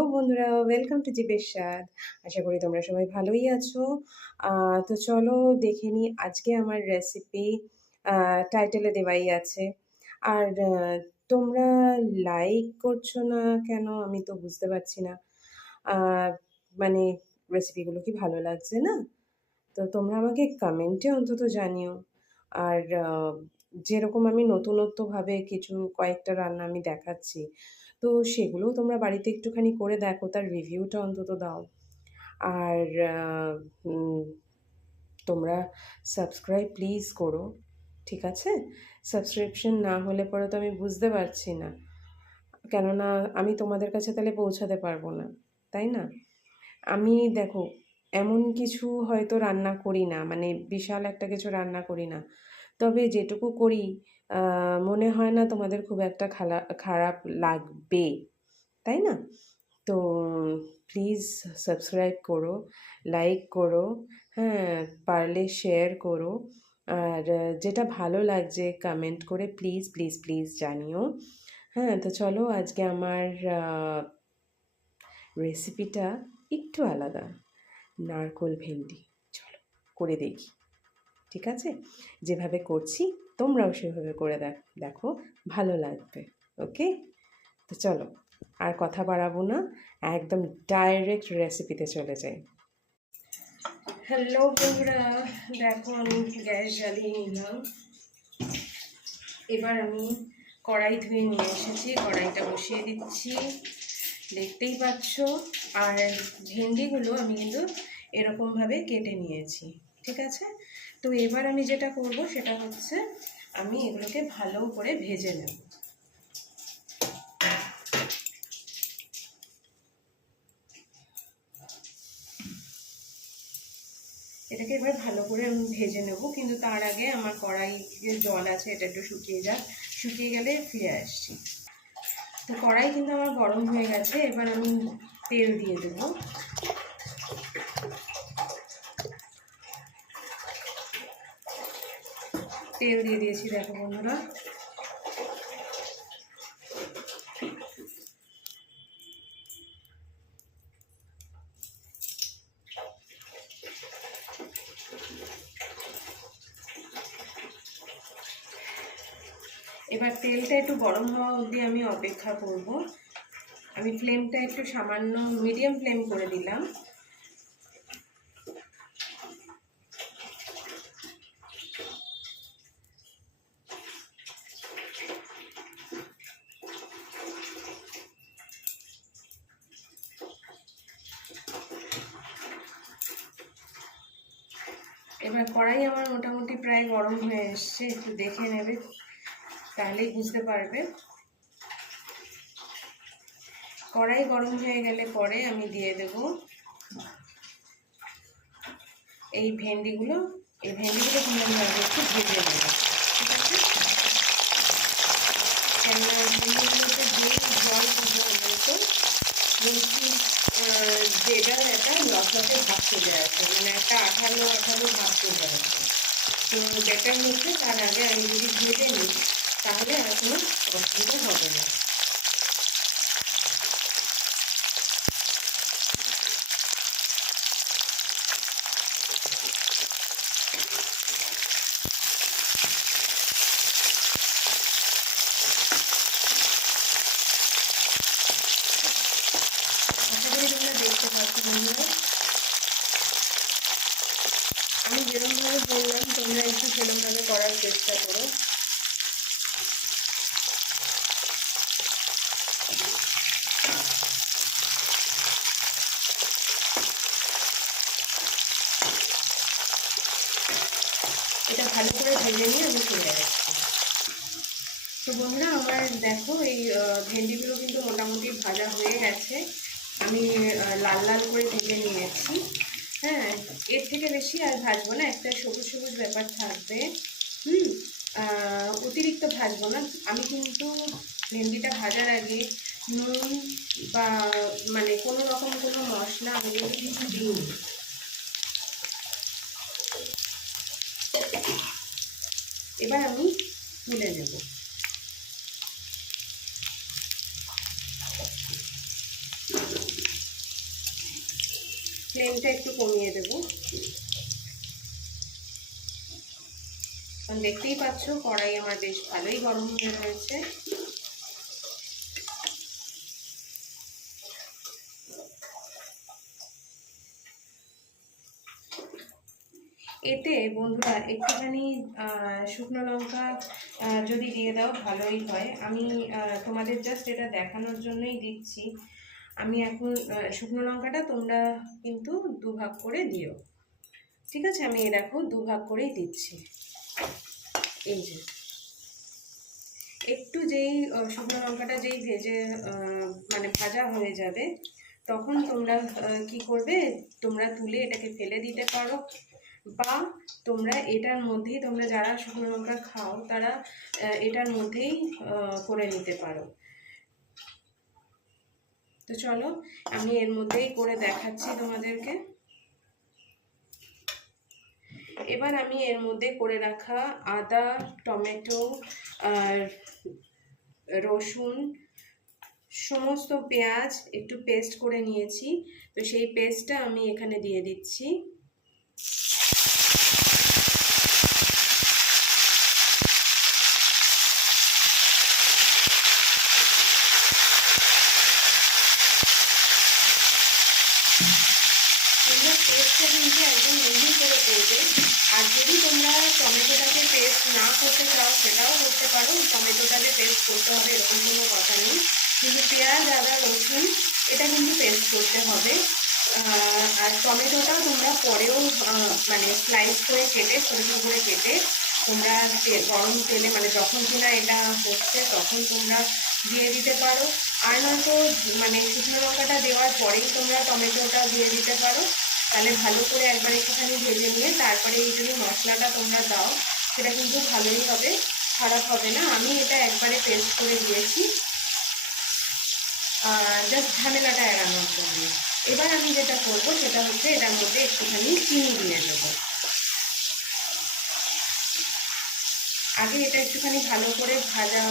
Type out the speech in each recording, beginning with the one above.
Hello বন্ধুরা welcome to জিপের স্বাদ আশা করি তোমরা সবাই ভালোই আছো। তো চলো দেখে নিই আজকে আমার রেসিপি টাইটেলে দেওয়াই আছে। আর তোমরা লাইক করছ না কেন আমি তো বুঝতে পারছি না। মানে রেসিপিগুলো কি ভালো লাগছে না? তো তোমরা আমাকে কমেন্টে অন্তত জানিও। আর যেরকম আমি নতুনত্বভাবে কিছু কয়েকটা রান্না আমি দেখাচ্ছি তো সেগুলোও তোমরা বাড়িতে একটুখানি করে দেখো, তার রিভিউটা অন্তত দাও। আর তোমরা সাবস্ক্রাইব প্লিজ করো, ঠিক আছে? সাবস্ক্রিপশন না হলে পরে তো আমি বুঝতে পারছি না। কেননা আমি তোমাদের কাছে তাহলে পৌঁছাতে পারব না, তাই না? আমি দেখো, এমন কিছু হয়তো রান্না করি না মানে বিশাল একটা কিছু রান্না করি না। তবে যেটুকু করি মনে হয় না তোমাদের খুব একটা খালা, খারাপ লাগবে, তাই না? তো প্লিজ সাবস্ক্রাইব করো লাইক করো হ্যাঁ পারলে শেয়ার করো, আর যেটা ভালো লাগছে কমেন্ট করে প্লিজ প্লিজ প্লিজ জানিও। হ্যাঁ তো চলো আজকে আমার রেসিপিটা একটু আলাদা, নারকোল ভেন্ডি, চলো করে দেখি, ঠিক আছে? যেভাবে করছি তোমরাও সেভাবে করে দেখ ভালো লাগবে ওকে তো চলো, আর কথা বাড়াবো না, একদম ডাইরেক্ট রেসিপিতে চলে যাই। হ্যালো বন্ধুরা, দেখো আমি গ্যাস জ্বালিয়ে নিলাম। এবার আমি কড়াই ধুয়ে নিয়ে এসেছি, কড়াইটা বসিয়ে দিচ্ছি। দেখতেই পাচ্ছ, আর ভেন্ডিগুলো আমি কিন্তু এরকমভাবে কেটে নিয়েছি, ঠিক আছে? তো এবার আমি যেটা করব সেটা হচ্ছে আমি এগুলোকে ভালো করে ভেজে নেব। এটাকে এবার ভালো করে আমি ভেজে নেব, কিন্তু তার আগে আমার কড়াই যে জল আছে, এটা একটু শুকিয়ে যাক। শুকিয়ে গেলে ফিরে আসছি। তো কড়াই কিন্তু আমার গরম হয়ে গেছে, এবার আমি তেল দিয়ে দেবো। তেল দিয়ে দিয়েছি, দেখো বন্ধুরা। এবার তেলটা একটু গরম হওয়া অবধি আমি অপেক্ষা করব। আমি ফ্লেমটা একটু সামান্য মিডিয়াম ফ্লেম করে দিলাম। এবার কড়াই আমার মোটামুটি প্রায় গরম হয়ে এসছে, একটু দেখে নেবে, তাহলেই বুঝতে পারবে। কড়াই গরম হয়ে গেলে পরে আমি দিয়ে দেব এই ভেন্ডিগুলো। এই ভেন্ডিগুলো কিন্তু একটু ভেজে নেব ঠিক আছে কেননা ভেন্ডিগুলোতে যে জল মতো বলছি যেটার একটা লসলসে ভাব চলে আসে মানে একটা আঠালো আঠালো ভাব চলে আসে। তো বেটার হচ্ছে তার আগে আমি যদি ভেজে নিই, তাহলে আর কোনো অসুবিধা হবে না আশা করি তোমরা দেখতে পাচ্ছ বন্ধুরা আমি যেরকমভাবে বললাম, তোমরা একটু সেরকমভাবে করার চেষ্টা করো। এটা ভালো করে ভেজে নিয়ে আমি চলে যাচ্ছি। তো বন্ধুরা, আমার দেখো এই ভেন্ডিগুলো কিন্তু মোটামুটি ভাজা হয়ে গেছে। আমি লাল লাল করে ভেজে নিয়েছি। হ্যাঁ এর থেকে বেশি আর ভাজবো না, একটা সবুজ সবুজ ব্যাপার থাকবে। হুম অতিরিক্ত ভাজবো না। আমি কিন্তু ভেন্ডিটা ভাজার আগে নুন বা মানে কোনো রকম কোনো মশলা আমি কিছু দিইনি। এবার আমি তুলে নেব। ফ্লেমটা একটু কমিয়ে দেবো। কারণ দেখতেই পাচ্ছ, কড়াই আমার বেশ ভালোই গরম হয়ে রয়েছে। এতে বন্ধুরা, একটুখানি শুকনো লঙ্কা যদি দিয়ে দাও, ভালোই হয়। আমি তোমাদের জাস্ট এটা দেখানোর জন্যই দিচ্ছি। আমি এখন শুকনো লঙ্কাটা তোমরা কিন্তু দুভাগ করে দিও। ঠিক আছে? আমি এই দেখো, দুভাগ করেই দিচ্ছি। এই যে। একটু যেই শুকনো লঙ্কাটা যেই ভেজে মানে ভাজা হয়ে যাবে, তখন তোমরা কি করবে? তোমরা তুলে এটাকে ফেলে দিতে পারো, বা তোমরা এটার মধ্যেই, তোমরা যারা শুকনো লঙ্কা খাও, তারা এটার মধ্যেই করে নিতে পারো। তো চলো, আমি এর মধ্যেই করে দেখাচ্ছি তোমাদেরকে। এবার আমি এর মধ্যে করে রাখা আদা, টমেটো আর রসুন, সমস্ত পেঁয়াজ একটু পেস্ট করে নিয়েছি। তো সেই পেস্টটা আমি এখানে দিয়ে দিচ্ছি। আর যদি তোমরা টমেটোটাকে পেস্ট না করতে চাও, সেটাও করতে পারো। টমেটোটাকে পেস্ট করতে হবে, এরকম কোনো কথা নেই। কিন্তু পেঁয়াজ, আদা, রসুন, এটা কিন্তু পেস্ট করতে হবে। আর টমেটোটাও তোমরা পরেও মানে স্লাইস করে কেটে, ছোটো করে কেটে তোমরা গরম তেলে মানে যখন কিনা এটা হচ্ছে, তখন তোমরা দিয়ে দিতে পারো। আর নয়তো মানে শুকনো লঙ্কাটা দেওয়ার পরেই তোমরা টমেটোটা দিয়ে দিতে পারো। তাহলে ভালো করে একবার একটুখানি ভেজে নিয়ে তারপরে এই যদি মশলাটা তোমরা দাও, সেটা কিন্তু ভালোই হবে, খারাপ হবে না। আমি এটা একবারে পেস্ট করে দিয়েছি। জাস্ট ঝামেলাটা এড়ানোর জন্য। এবার আমি যেটা করব সেটা হচ্ছে এটার মধ্যে একটুখানি চিনি দিয়ে দেবো। আগে এটা একটুখানি ভালো করে ভাজা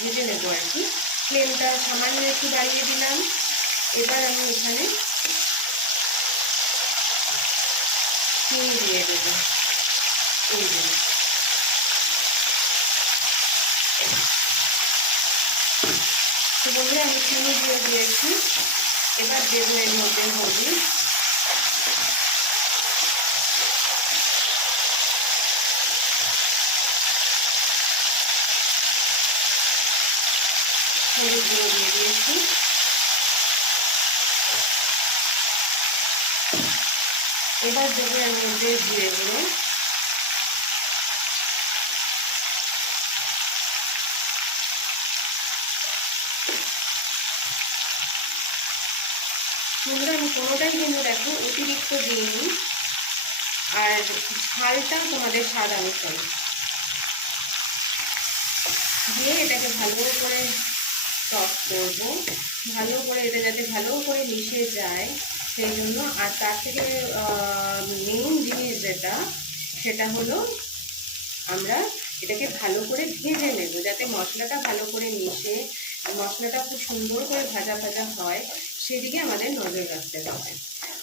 ভেজে নেব আর কি। ফ্লেমটা সামান্য একটু বাড়িয়ে দিলাম। এবার আমি এখানে চিনি দিয়ে দেবো এই জন্য তো বন্ধুরা আমি চিনি দিয়ে দিয়েছি এবার দেবো এর মধ্যে হলুদ হলুদ গুঁড়ো দিয়ে দিয়েছি এবার দেবো এর মধ্যে জিরে গুঁড়ো বন্ধুরা আমি কোনোটাই কিন্তু দেখো অতিরিক্ত দিইনি আর ঝালটা তোমাদের স্বাদ অনুসারে। দিয়ে এটাকে ভালো করে টক করব। ভালো করে এটা যাতে ভালো করে মিশে যায়। সেই জন্য আর তার থেকে মেন জিনিস যেটা, সেটা হলো আমরা এটাকে ভালো করে ভেজে নেব, যাতে মশলাটা ভালো করে মিশে, মশলাটা খুব সুন্দর করে ভাজা ভাজা হয়, সেদিকে আমাদের নজর রাখতে হবে।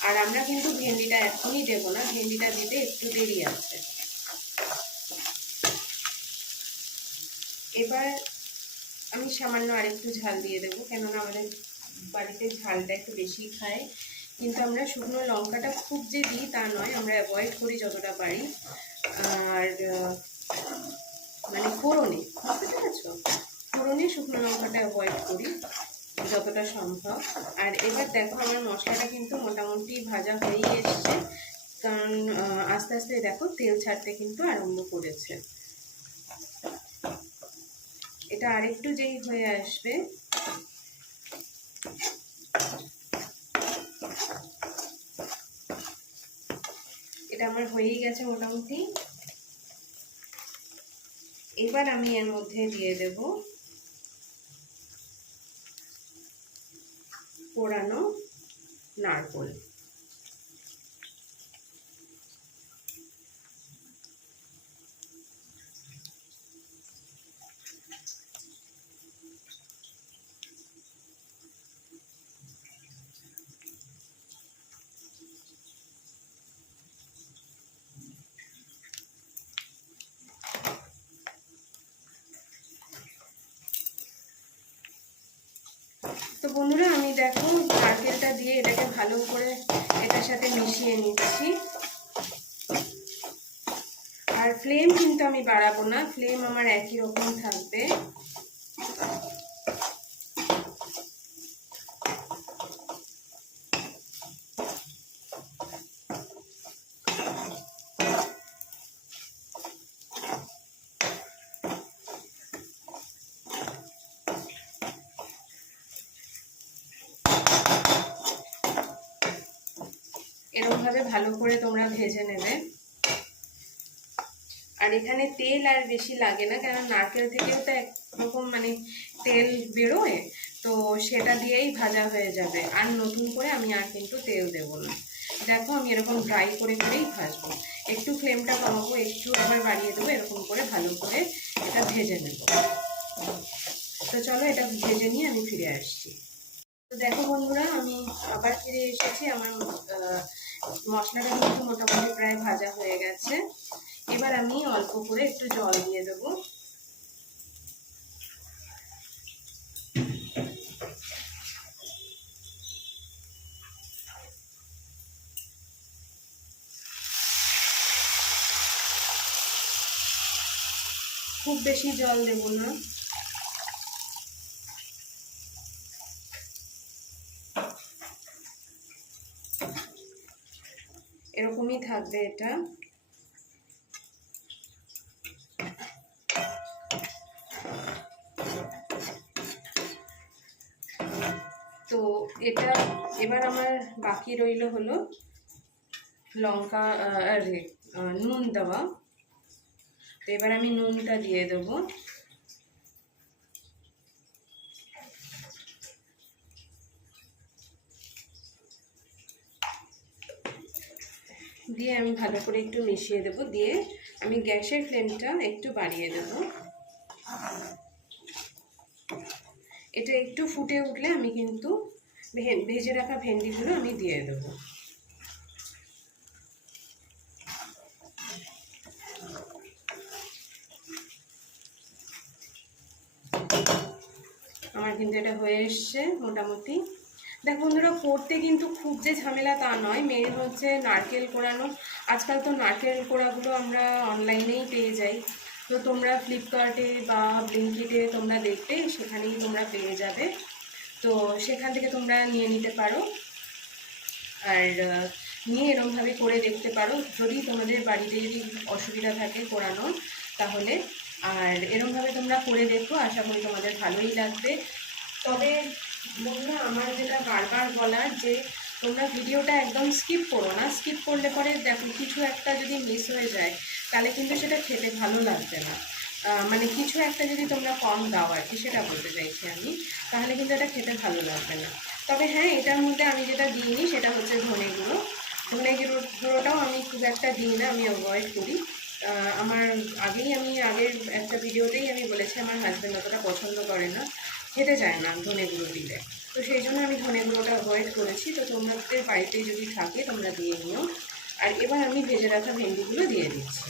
আর আমরা কিন্তু ভেন্ডিটা এখনই দেবো না, ভেন্ডিটা দিতে একটু দেরি আছে। এবার আমি সামান্য আরেকটু ঝাল দিয়ে দেবো, কেননা আমাদের বাড়িতে ঝালটা একটু বেশি খায়। কিন্তু আমরা শুকনো লঙ্কাটা খুব যে দিই তা নয়, আমরা অ্যাভয়েড করি যতটা পারি। আর মানে ফোড়নে, বুঝতে পেরেছ? ফোড়নে শুকনো লঙ্কাটা অ্যাভয়েড করি যতটা সম্ভব। আর এবার দেখো, আমার মশলাটা কিন্তু মোটামুটি ভাজা হয়েই এসছে। কারণ আস্তে আস্তে দেখো, তেল ছাড়তে কিন্তু আরম্ভ করেছে। এটা আরেকটু যেই হয়ে আসবে এটা আমার হয়েই গেছে মোটামুটি। এবার আমি এর মধ্যে দিয়ে দেব পোড়ানো নারকোল। বন্ধুরা, আমি দেখো নারকেলটা দিয়ে এটাকে ভালো করে এটার সাথে মিশিয়ে নিচ্ছি। আর ফ্লেম কিন্তু আমি বাড়াবো না ফ্লেম আমার একই রকম থাকবে। এরকমভাবে ভালো করে তোমরা ভেজে নেবে। আর এখানে তেল আর বেশি লাগে না কারণ নারকেল থেকেও তো একরকম মানে তেল বেরোয়, তো সেটা দিয়েই ভাজা হয়ে যাবে। আর নতুন করে আমি আর কিন্তু তেল দেব না। দেখো আমি এরকম ড্রাই করে করেই ভাজবো। একটু ফ্লেমটা কমাবো, একটু আবার বাড়িয়ে দেবো, এরকম করে ভালো করে এটা ভেজে নেব। তো চলো এটা ভেজে নিয়ে আমি ফিরে আসছি। তো দেখো বন্ধুরা, আমি আবার ফিরে এসেছি আমার মশলাটা কিন্তু মোটামুটি প্রায় ভাজা হয়ে গেছে। এবার আমি অল্প করে একটু জল দিয়ে দেব। খুব বেশি জল দেব না। এরকমই থাকবে এটা। তো এটা এবার আমার বাকি রইল হলো লঙ্কা আরে নুন দেওয়া। তো এবার আমি নুনটা দিয়ে দেবো। দিয়ে আমি ভালো করে একটু মিশিয়ে দেবো। দিয়ে আমি গ্যাসের ফ্লেমটা একটু বাড়িয়ে দেব। এটা একটু ফুটে উঠলে আমি কিন্তু ভেজে রাখা ভেন্ডিগুলো আমি দিয়ে দেবো। আমার কিন্তু এটা হয়ে এসছে মোটামুটি। দেখ বন্ধুরা করতে কিন্তু খুব যে ঝামেলা তা নয়। মেন হচ্ছে নারকেল কোড়ানো আজকাল তো নারকেল কোড়াগুলো আমরা অনলাইনেই পেয়ে যাই। তো তোমরা ফ্লিপকার্টে বা ব্লিঙ্কিটে তোমরা দেখবে, সেখানেই তোমরা পেয়ে যাবে। তো সেখান থেকে তোমরা নিয়ে নিতে পারো। আর নিয়ে এরমভাবে করে দেখতে পারো। যদি তোমাদের বাড়িতে যদি অসুবিধা থাকে কোরানোর, তাহলে। আর এরমভাবে তোমরা করে দেখো। আশা করি তোমাদের ভালোই লাগবে। তবে বন্ধুরা, আমার যেটা বারবার বলার যে তোমরা ভিডিওটা একদম স্কিপ করো না। স্কিপ করলে পরে দেখো, কিছু একটা যদি মিস হয়ে যায়, তাহলে কিন্তু সেটা খেতে ভালো লাগবে না। মানে কিছু একটা যদি তোমরা কম দাও আর কি, সেটা বলতে চাইছি আমি, তাহলে কিন্তু এটা খেতে ভালো লাগবে না। তবে হ্যাঁ এটার মধ্যে আমি যেটা দিইনি, সেটা হচ্ছে ধনে গুঁড়ো। ধনে গুঁড়ো, গুঁড়োটাও আমি খুব একটা দিই না, আমি অ্যাভয়েড করি। আমার আগেই আমি, আগের একটা ভিডিওতেই আমি বলেছি, আমার হাজব্যান্ড অতটা পছন্দ করে না। খেতে চায় না ধনে গুঁড়ো দিলে। তো সেই জন্য আমি ধনে গুঁড়োটা অ্যাভয়েড করেছি। তো তোমাদের বাড়িতে যদি থাকে, তোমরা দিয়ে নিও। আর এবার আমি ভেজে রাখা ভেন্ডিগুলো দিয়ে দিচ্ছি।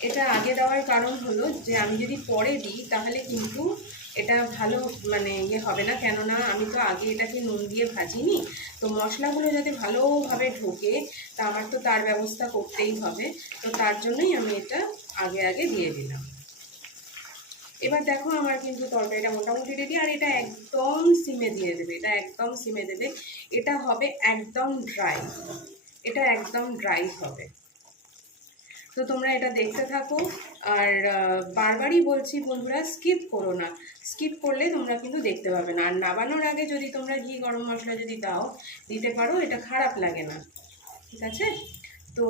এটা আগে দেওয়ার কারণ হলো যে, আমি যদি পরে দিই, তাহলে কিন্তু এটা ভালো মানে ইয়ে হবে না। কেননা আমি তো আগে এটাকে নুন দিয়ে ভাজিনি। তো মশলাগুলো যাতে ভালোভাবে ঢোকে, তা আমার তো তার ব্যবস্থা করতেই হবে। তো তার জন্যই আমি এটা আগে আগে দিয়ে দিলাম। এবার দেখো আমার কিন্তু তরকারিটা মোটামুটি রেডি আর এটা একদম সিমে দিয়ে দেবে, এটা একদম সিমে দেবে। এটা হবে একদম ড্রাই এটা একদম ড্রাই হবে। তো তোমরা এটা দেখতে থাকো, আর বারবারই বলছি বন্ধুরা স্কিপ করো না। স্কিপ করলে তোমরা কিন্তু দেখতে পাবে না। আর নাবানোর আগে যদি তোমরা ঘি, গরম মশলা যদি দাও, দিতে পারো, এটা খারাপ লাগে না। ঠিক আছে? তো,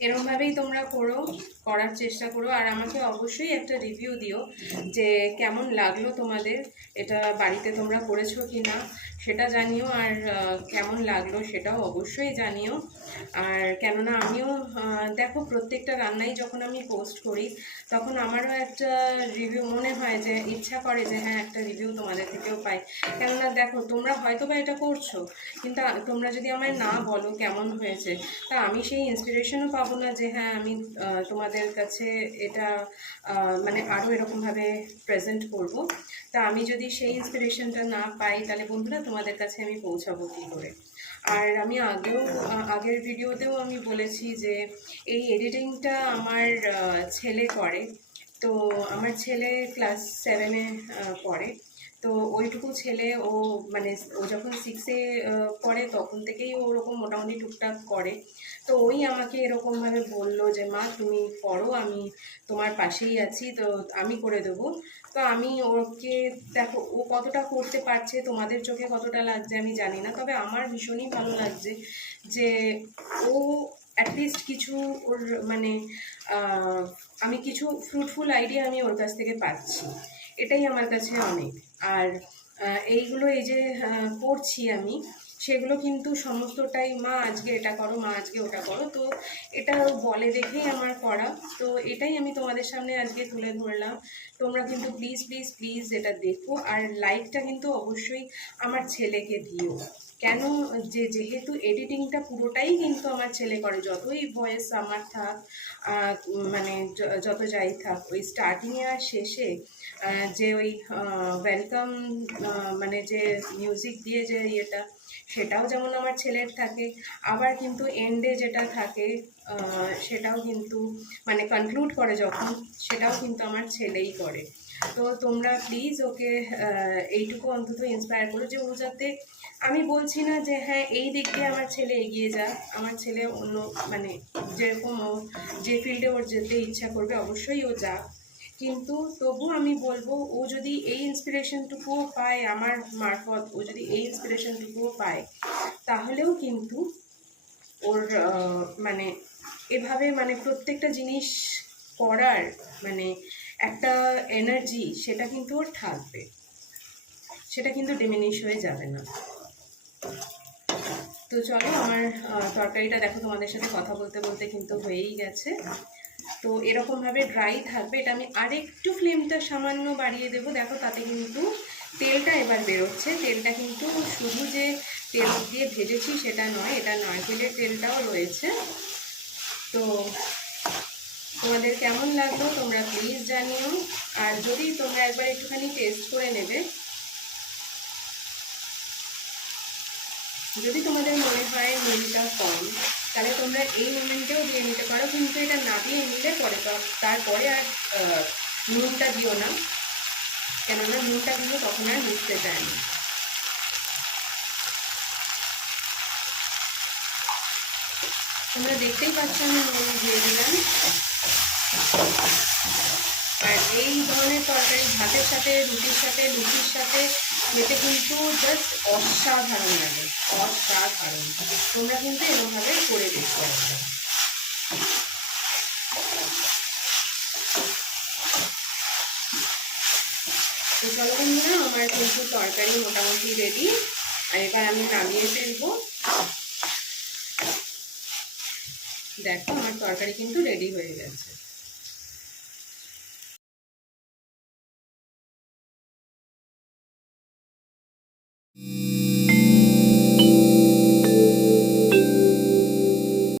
এরমভাবেই তোমরা করো। করার চেষ্টা করো। আর আমাকে অবশ্যই একটা রিভিউ দিও যে কেমন লাগল তোমাদের এটা বাড়িতে তোমরা করেছ কি না সেটা জানিও। আর কেমন লাগল সেটাও অবশ্যই জানিও। আর কেননা আমিও দেখো প্রত্যেকটা রান্নাই যখন আমি পোস্ট করি তখন আমারও একটা রিভিউ মনে হয় যে ইচ্ছা করে যে হ্যাঁ একটা রিভিউ তোমাদের থেকেও পাই। কেননা দেখো তোমরা হয়তো বা এটা করছ কিন্তু তোমরা যদি আমায় না বলো কেমন হয়েছে তা আমি সেই ইন্সপিরেশনও পাবো না যে হ্যাঁ আমি আহ, তোমাদের কাছে এটা মানে আরও এরকমভাবে প্রেজেন্ট করব। তা আমি যদি সেই ইন্সপিরেশনটা না পাই, তাহলে বন্ধুরা তোমাদের কাছে আমি পৌঁছাবো কী করে? আর আমি আগেও আগের ভিডিওতেও আমি বলেছি যে, এই এডিটিংটা আমার ছেলে করে। তো আমার ছেলে ক্লাস সেভেনে পড়ে। তো ওইটুকু ছেলে, ও মানে ও যখন সিক্সে পড়ে তখন থেকেই ও ওরকম মোটামুটি টুকটাক করে। তো ওই আমাকে এরকমভাবে বলল যে, মা, তুমি পড়ো, আমি তোমার পাশেই আছি, তো আমি করে দেবো। তো আমি ওকে, দেখো, ও কতটা করতে পারছে, তোমাদের চোখে কতটা লাগছে আমি জানি না, তবে আমার ভীষণই ভালো লাগছে যে ও অ্যাটলিস্ট কিছু ওর মানে আমি কিছু ফ্রুটফুল আইডিয়া আমি ওর কাছ থেকে পাচ্ছি। এটাই আমার কাছে অনেক। আর এইগুলো এই যে করছি আমি, সেগুলো কিন্তু সমস্তটাই মা আজকে এটা করো, মা আজকে ওটা করো। তো এটা বলে দেখেই আমার করা। তো এটাই আমি তোমাদের সামনে আজকে তুলে ধরলাম। তোমরা কিন্তু প্লিজ প্লিজ প্লিজ এটা দেখো। আর লাইকটা কিন্তু অবশ্যই আমার ছেলেকে দিও। কেন? যে যেহেতু এডিটিংটা পুরোটাই কিন্তু আমার ছেলে করে। যতই ভয়েস আমার থাক মানে যত যাই থাক, ওই স্টার্টিংয়ে আর শেষে যে ওই ওয়েলকাম মানে যে মিউজিক দিয়ে যে ইয়েটা, সেটাও যেমন আমার ছেলের থাকে। আবার কিন্তু এন্ডে যেটা থাকে সেটাও কিন্তু মানে কনক্লুড করে যখন, সেটাও কিন্তু আমার ছেলেই করে। তো তোমরা প্লিজ ওকে এইটুকু অন্তত ইন্সপায়ার করো যে ও যাতে, আমি বলছি না যে হ্যাঁ এই দিক দিয়ে আমার ছেলে এগিয়ে যা, আমার ছেলে অন্য মানে যেরকম ও, যে ফিল্ডে ওর যেতে ইচ্ছা করবে, অবশ্যই ও যাক। কিন্তু তবু আমি বলব, ও যদি এই ইন্সপিরেশনটুকুও পায়, আমার মারফত, ও যদি এই ইন্সপিরেশনটুকুও পায়, তাহলেও কিন্তু ওর মানে এভাবে মানে প্রত্যেকটা জিনিস করার মানে একটা এনার্জি সেটা কিন্তু ওর থাকবে। সেটা কিন্তু ডিমিনিশ হয়ে যাবে না। তো চলো, আমার তরকারিটা দেখো তোমাদের সাথে কথা বলতে বলতে কিন্তু হয়েই গেছে। তো এরকমভাবে ড্রাই থাকবে। এটা আমি আরেকটু ফ্লেমটা সামান্য বাড়িয়ে দেবো। দেখো, তাতে কিন্তু তেলটা এবার বেরোচ্ছে। তেলটা কিন্তু শুধু যে তেল দিয়ে ভেজেছি সেটা নয়, এটা নারকেলের তেলটাও রয়েছে। তো তোমাদের কেমন লাগল তোমরা প্লিজ জানিও। আর যদি তোমরা একবার একটুখানি টেস্ট করে নেবে, যদি তোমাদের মনে হয় নুনটা কম। তাহলে তোমরা এই মোমেন্টেও দিয়ে নিতে পারো, কিন্তু এটা না দিয়ে নিলে পরে তারপরে আর নুনটা দিও না। কেননা নুনটা কিন্তু তখন আর মিশতে চায় না। তোমরা দেখতেই পাচ্ছ আমি নুন দিয়ে দিলাম। আর এই ধরনের তরকারি ভাতের সাথে, রুটির সাথে, লুচির সাথে খেতে কিন্তু জাস্ট অসাধারণ লাগে, অসাধারণ। তোমরা কিন্তু এরকমভাবে করে দেখতে পারবে। আমার কিন্তু তরকারি মোটামুটি রেডি আর এবার আমি নামিয়ে ফেলব। দেখো, আমার তরকারি কিন্তু রেডি হয়ে গেছে।